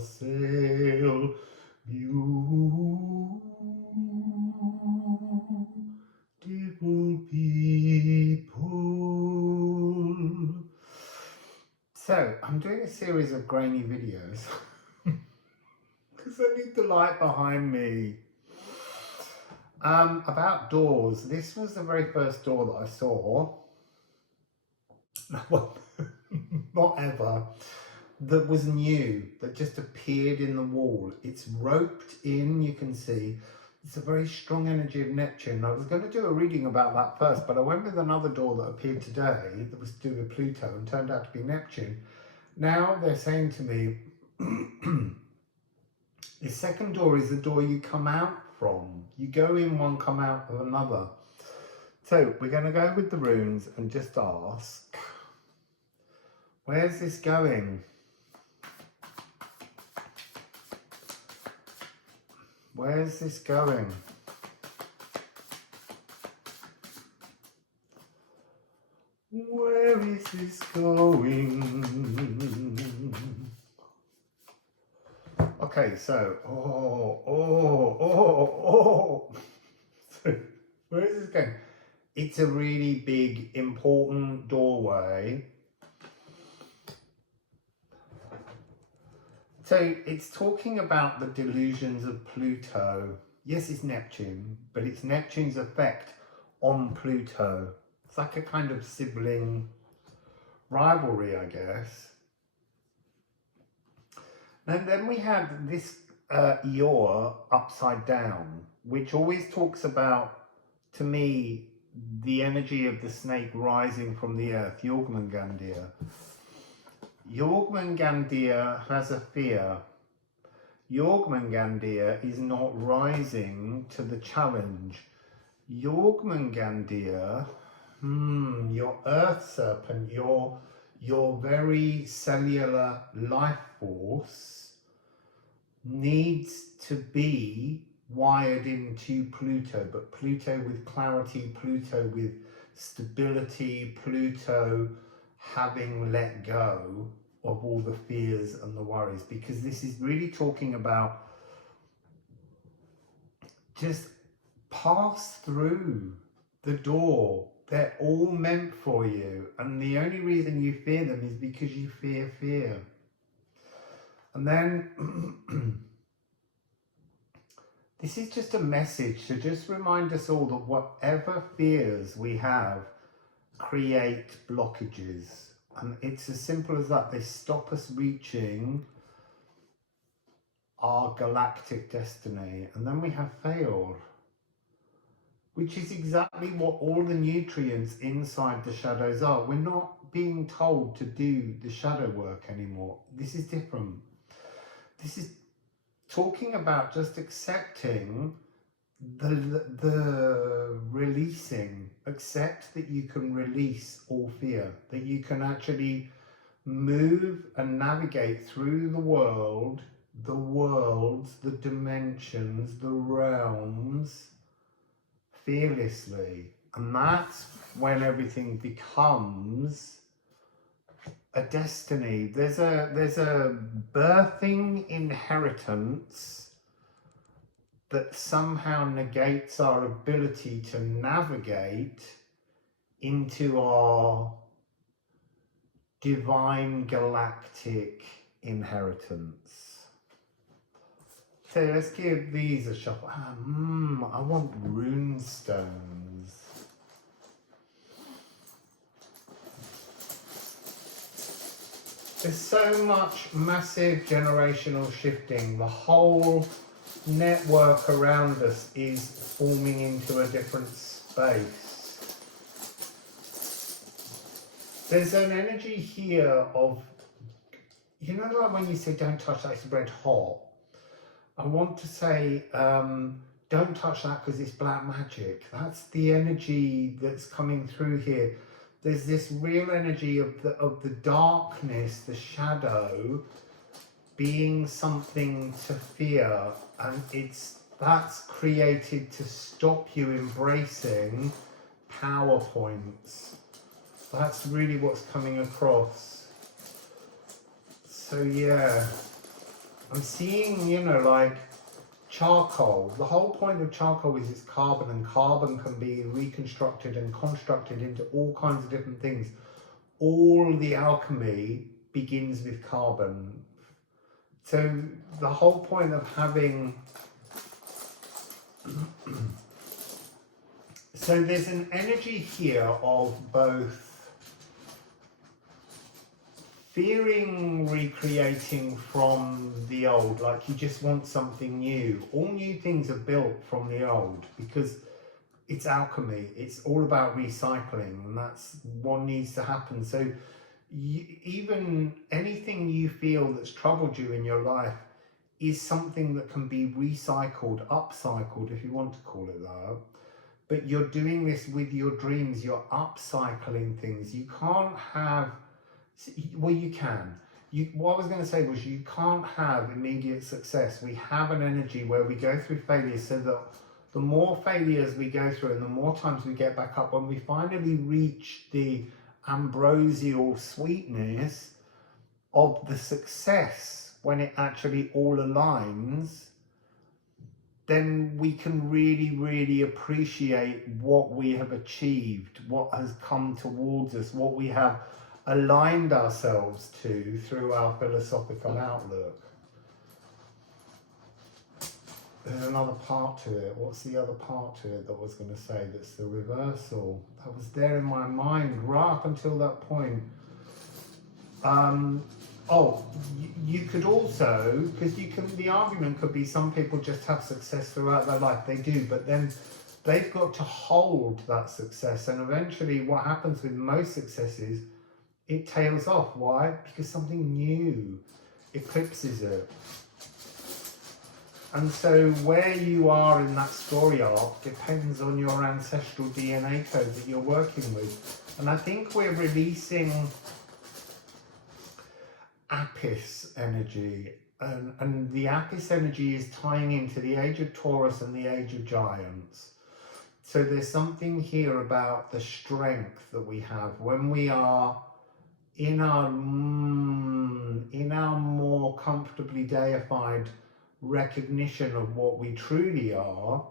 wassail, beautiful people. So, I'm doing a series of grainy videos because I need the light behind me. About doors. This was the very first door that I saw. Well, not ever. That was new, that just appeared in the wall. It's roped in, you can see. It's a very strong energy of Neptune. I was going to do a reading about that first, but I went with another door that appeared today that was to do with Pluto and turned out to be Neptune. Now they're saying to me, the second door is the door you come out from. You go in one, come out of another. So we're going to go with the runes and just ask, where's this going? Where's this going? Where is this going? Okay, so, So, where is this going? It's a really big, important doorway. So it's talking about the delusions of Pluto. Yes, it's Neptune, but it's Neptune's effect on Pluto. It's like a kind of sibling rivalry, I guess. And then we have this Eeyore upside down, which always talks about, to me, the energy of the snake rising from the earth, Jormungandr. Jormungandr has a fear. Jormungandr is not rising to the challenge. Jormungandr, your earth serpent, your very cellular life force needs to be wired into Pluto, but Pluto with clarity, Pluto with stability, Pluto having let go of all the fears and the worries, because this is really talking about just pass through the door. They're all meant for you, and the only reason you fear them is because you fear fear. And then this is just a message to just remind us all that whatever fears we have create blockages. And it's as simple as that. They stop us reaching our galactic destiny. And then we have failure, which is exactly what all the nutrients inside the shadows are. We're not being told to do the shadow work anymore. This is different. This is talking about just accepting the releasing. Accept that you can release all fear, that you can actually move and navigate through the world, the worlds, the dimensions, the realms fearlessly. And that's when everything becomes a destiny. There's a birthing inheritance that somehow negates our ability to navigate into our divine galactic inheritance. So let's give these a shuffle. I want rune stones. There's so much massive generational shifting. The whole network around us is forming into a different space. There's an energy here of, you know, like when you say don't touch that, it's red hot. I want to say don't touch that because it's black magic. That's the energy that's coming through here. There's this real energy of the darkness, the shadow, being something to fear, and that's created to stop you embracing power points. That's really what's coming across. So yeah, I'm seeing, you know, like charcoal. The whole point of charcoal is it's carbon, and carbon can be reconstructed and constructed into all kinds of different things. All the alchemy begins with carbon. So the whole point of having so there's an energy here of both fearing recreating from the old, like you just want something new. All new things are built from the old because it's alchemy. It's all about recycling, and that's what needs to happen. So even anything you feel that's troubled you in your life is something that can be recycled, upcycled, if you want to call it that. But you're doing this with your dreams. You're upcycling things. You can't have, well, you can. What I was going to say was you can't have immediate success. We have an energy where we go through failures, so that the more failures we go through and the more times we get back up, when we finally reach the ambrosial sweetness of the success, when it actually all aligns, then we can really, really appreciate what we have achieved, what has come towards us, what we have aligned ourselves to through our philosophical outlook. There's another part to it. What's the other part to it that I was going to say that's the reversal? That was there in my mind right up until that point. You could also, because the argument could be some people just have success throughout their life. They do, but then they've got to hold that success. And eventually what happens with most successes, it tails off. Why? Because something new eclipses it. And so where you are in that story arc depends on your ancestral DNA code that you're working with. And I think we're releasing Apis energy, and the Apis energy is tying into the age of Taurus and the age of Giants. So there's something here about the strength that we have when we are in our more comfortably deified recognition of what we truly are.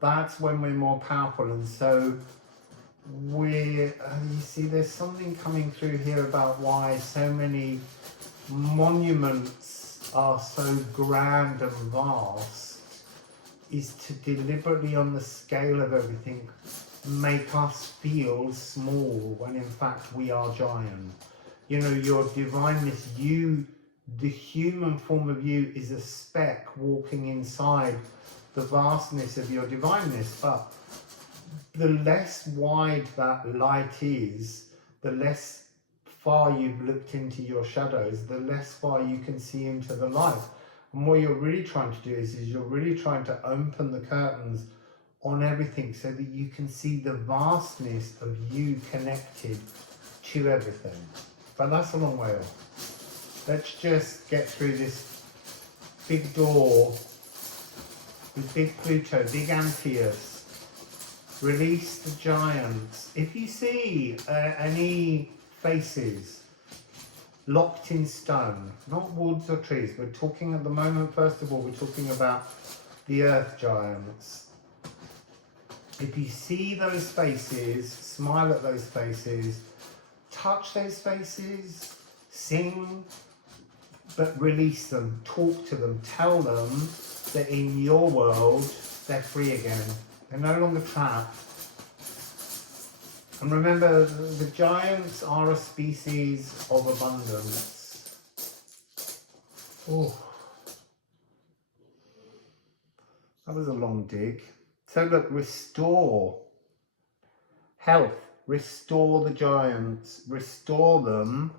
That's when we're more powerful. And so you see there's something coming through here about why so many monuments are so grand and vast, is to deliberately, on the scale of everything, make us feel small when in fact we are giant. You know, your divineness, the human form of you, is a speck walking inside the vastness of your divineness. But the less wide that light is, the less far you've looked into your shadows, the less far you can see into the light. And what you're really trying to do is you're really trying to open the curtains on everything so that you can see the vastness of you connected to everything. But that's a long way off. Let's just get through this big door with big Pluto, big Antaeus. Release the giants. If you see any faces locked in stone, not woods or trees, we're talking at the moment, first of all, we're talking about the earth giants. If you see those faces, smile at those faces, touch those faces, sing, but release them, talk to them, tell them that in your world they're free again. They're no longer trapped. And remember, the giants are a species of abundance. Oh, that was a long dig. So look, restore health, restore the giants, restore them,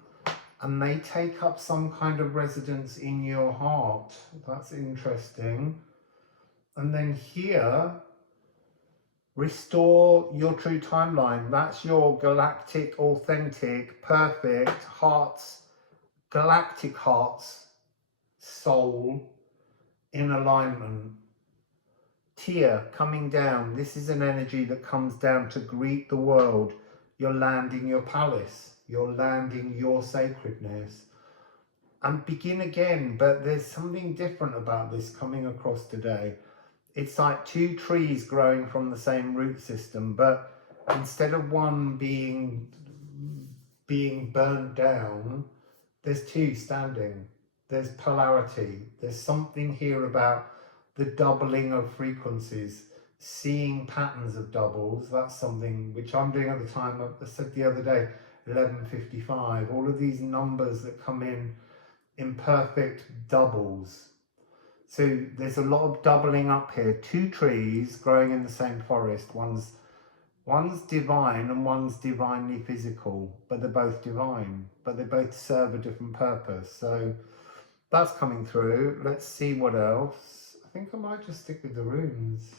and they take up some kind of residence in your heart. That's interesting. And then here, restore your true timeline. That's your galactic, authentic, perfect heart's, galactic heart's soul in alignment. Tear coming down. This is an energy that comes down to greet the world. You're landing your palace. You're landing your sacredness. and begin again. But there's something different about this coming across today. It's like two trees growing from the same root system, but instead of one being burnt down, there's two standing. There's polarity. There's something here about the doubling of frequencies, seeing patterns of doubles. That's something which I'm doing at the time. I said the other day, 11:55. All of these numbers that come in perfect doubles. So there's a lot of doubling up here. Two trees growing in the same forest. One's divine and one's divinely physical, but they're both divine, but they both serve a different purpose. So that's coming through. Let's see what else. I think I might just stick with the runes.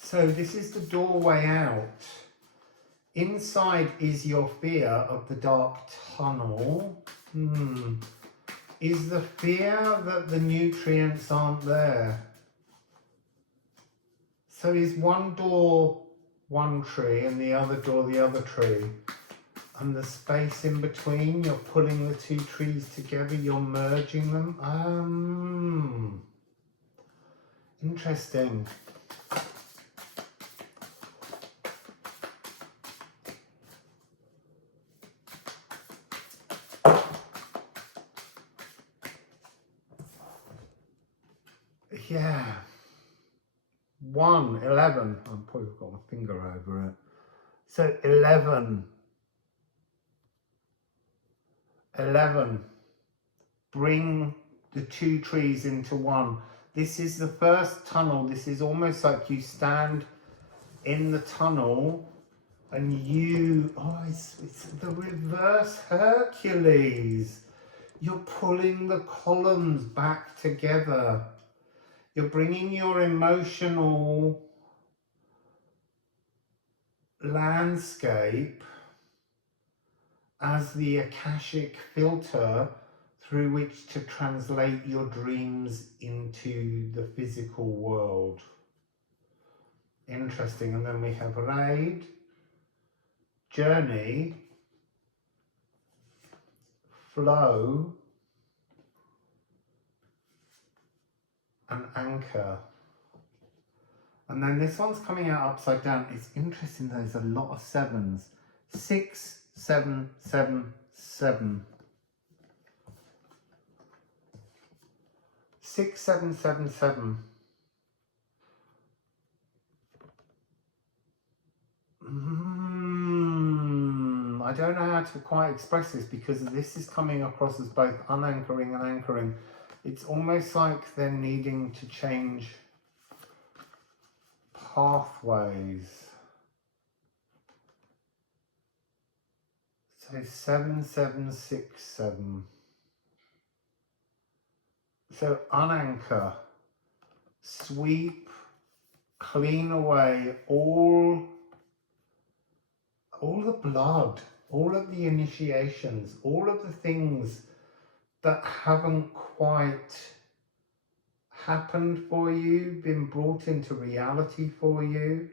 So this is the doorway out. Inside is your fear of the dark tunnel. Is the fear that the nutrients aren't there? So is one door one tree and the other door the other tree? And the space in between, you're pulling the two trees together, you're merging them. Interesting. Yeah. 11. I've probably got my finger over it. So 11. Bring the two trees into one. This is the first tunnel. This is almost like you stand in the tunnel and it's the reverse Hercules. You're pulling the columns back together. You're bringing your emotional landscape as the Akashic filter through which to translate your dreams into the physical world. Interesting. And then we have raid, journey, flow, and anchor. And then this one's coming out upside down. It's interesting, there's a lot of sevens. 6, 7, 7, 7. 6, 7, 7, 7. I don't know how to quite express this because this is coming across as both unanchoring and anchoring. It's almost like they're needing to change pathways. So 7, 7, 6, 7. So unanchor, sweep, clean away all the blood, all of the initiations, all of the things that haven't quite happened for you, been brought into reality for you.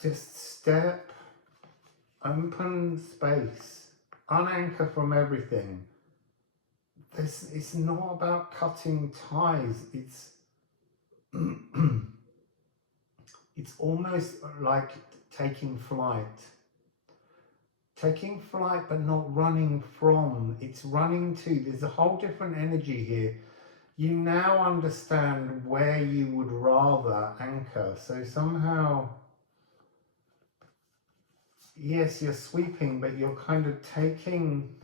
Just step, open space, unanchor from everything. It's not about cutting ties. It's almost like taking flight. Taking flight but not running from. It's running to. There's a whole different energy here. You now understand where you would rather anchor. So somehow, yes, you're sweeping, but you're kind of taking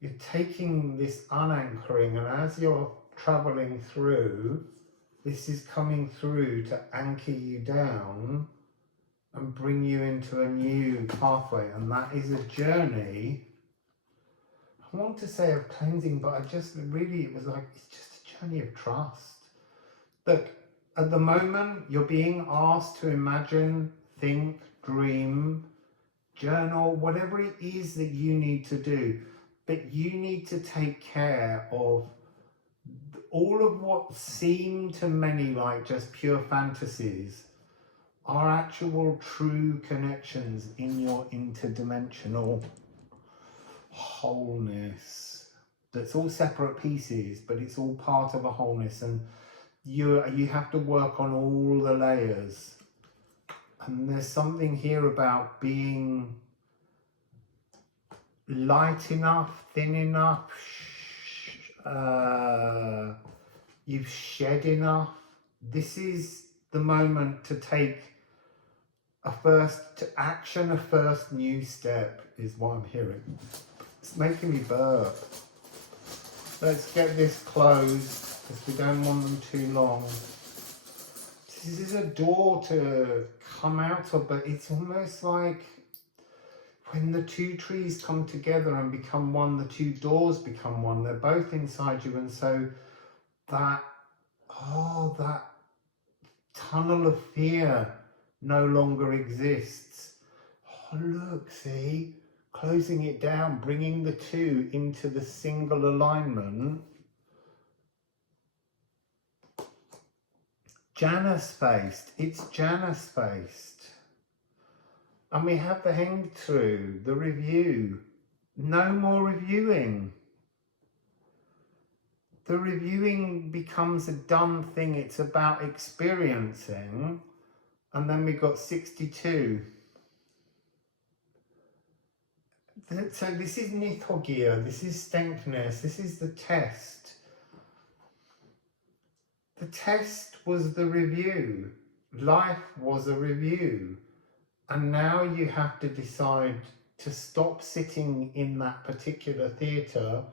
this unanchoring, and as you're traveling through, this is coming through to anchor you down and bring you into a new pathway. And that is a journey, I want to say of cleansing, but it was like, it's just a journey of trust. Look, at the moment, you're being asked to imagine, think, dream, journal, whatever it is that you need to do. But you need to take care of all of what seem to many like just pure fantasies are actual true connections in your interdimensional wholeness. That's all separate pieces, but it's all part of a wholeness, and you have to work on all the layers. And there's something here about being light enough, thin enough, you've shed enough. This is the moment to take a first new step, is what I'm hearing. It's making me burp. Let's get this closed because we don't want them too long. This is a door to come out of, but it's almost like when the two trees come together and become one, the two doors become one. They're both inside you, and so that tunnel of fear no longer exists. Oh, look, see? Closing it down, bringing the two into the single alignment. Jana-spaced. It's Jana-spaced. And we have the hang through, the review. No more reviewing. The reviewing becomes a done thing. It's about experiencing. And then we got 62. So this is Nithogia, this is Stenkness, this is the test. The test was the review. Life was a review. And now you have to decide to stop sitting in that particular theatre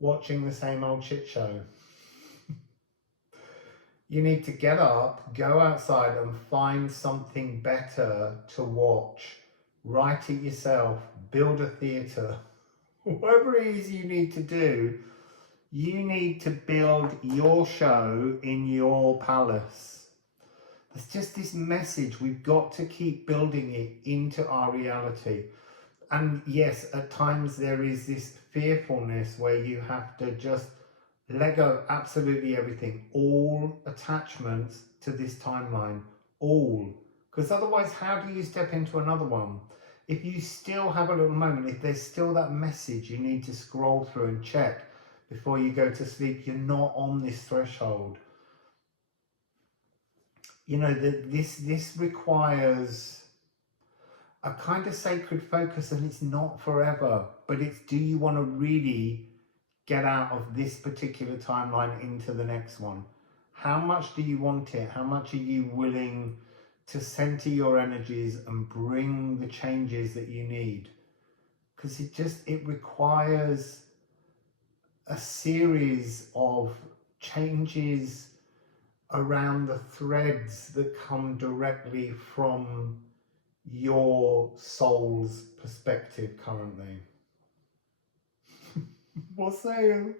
watching the same old shit show. You need to get up, go outside and find something better to watch. Write it yourself, build a theatre. Whatever it is you need to do, you need to build your show in your palace. There's just this message, we've got to keep building it into our reality. And yes, at times there is this fearfulness where you have to just let go of absolutely everything, all attachments to this timeline, all. Because otherwise, how do you step into another one? If you still have a little moment, if there's still that message you need to scroll through and check before you go to sleep, you're not on this threshold. You know, this requires a kind of sacred focus, and it's not forever, but it's, do you want to really get out of this particular timeline into the next one? How much do you want it? How much are you willing to center your energies and bring the changes that you need? Because it requires a series of changes around the threads that come directly from your soul's perspective currently. Wassail.